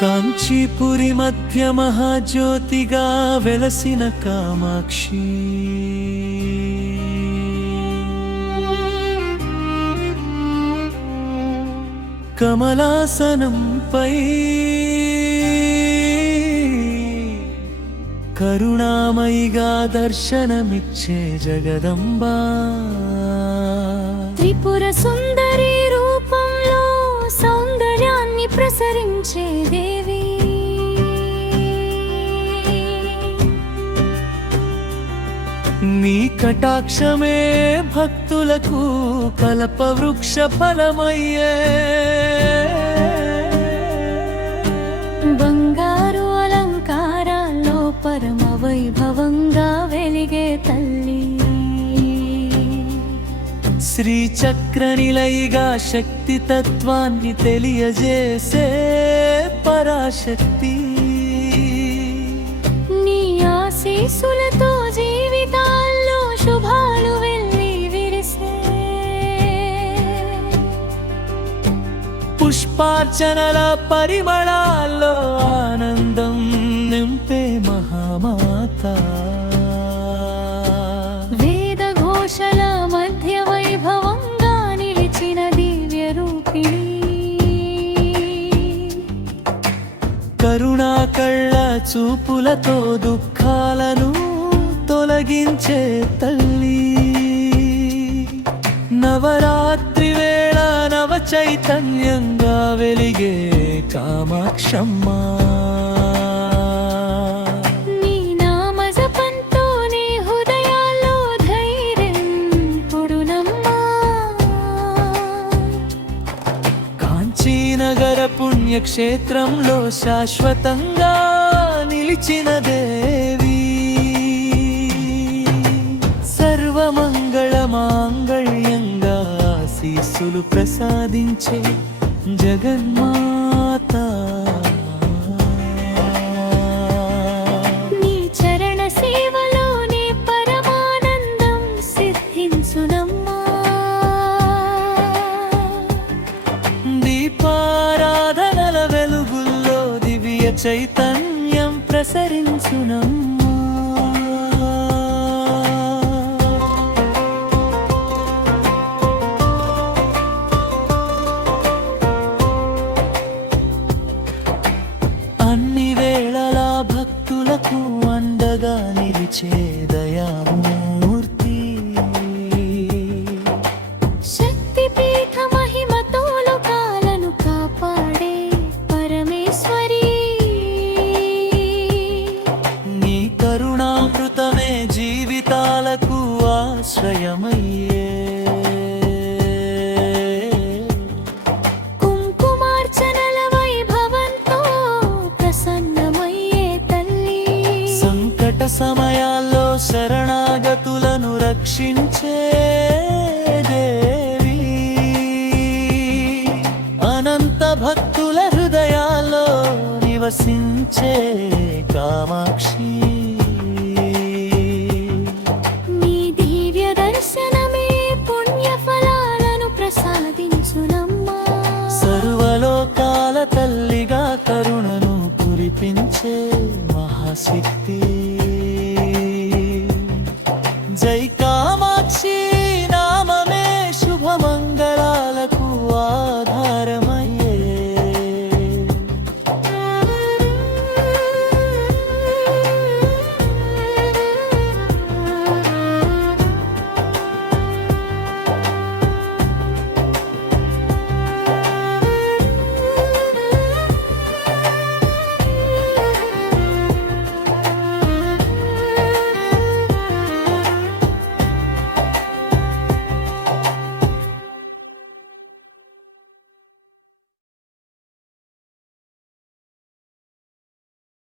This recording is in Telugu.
కాంచీపురి మధ్య మహాజ్యోతిగా వెలసిన కామాక్షి, కమలాసనంపై కరుణామయిగా దర్శనమిచ్చే జగదంబా, త్రిపుర సుందరి రూపంలో సౌందర్యాన్ని ప్రసరించే దేవి, నీ కటాక్షమే భక్తులకు కల్పవృక్ష ఫలమయ్యే, బంగారు అలంకారాల్లో పరమ వైభవంగా వెలిగే తల్లి, శ్రీచక్ర నిలయిగా శక్తి తత్వాన్ని తెలియజేసే పరాశక్తి, నీ ఆశీస్సులతో జీవితాల్లో శుభాలు వెళ్ళి విరిసే, పుష్పార్చనల పరిమళాల్లో ఆనందం నింపే మహామాత, వేద ఘోషల మధ్య వైభవంగా నిలిచిన దివ్య రూపిణి, కరుణా కళ్ళ చూపులతో దుఃఖాలను తొలగించే తల్లి, నవరాత్రి వేళ నవ చైతన్యంగా వెలిగే కామాక్షమ్మా, నీ నామ జపంతో నీ హృదయాల్లో ధైర్యం పొడునమ్మా, కాంచీనగర పుణ్యక్షేత్రంలో శాశ్వతంగా నిలిచిన దేవి, సర్వమంగళ మాంగళ్యంగా ఆశీస్సులు ప్రసాదించే జగన్మాత, నీ చరణ సేవలోనే పరమానందం సిద్ధించునమ్మా, దీపారాధనల వెలుగుల్లో దివ్య చైతన్యం ప్రసరించునమ్మా, అన్ని వేళలా భక్తులకు అండగా నిలిచే దయామూర్తి, శక్తిపీఠ మహిమతో లోకాలను కాపాడే పరమేశ్వరి, నీ కరుణామృతమే జీవితాలకు ఆశ్రయమయ్యే, కుంకుమార్చనల వైభవంతో ప్రసన్నమయ్యే తల్లి, సంకట సమయాల్లో శరణాగతులను రక్షించే దేవి, అనంత భక్తుల హృదయాల్లో నివసించే కామాక్షి, నీ దివ్య దర్శనమే పుణ్య ఫలాలను ప్రసాదించునమ్మా, సర్వలోకాల తల్లిగా కరుణను కురిపించే మహాశక్తి, జై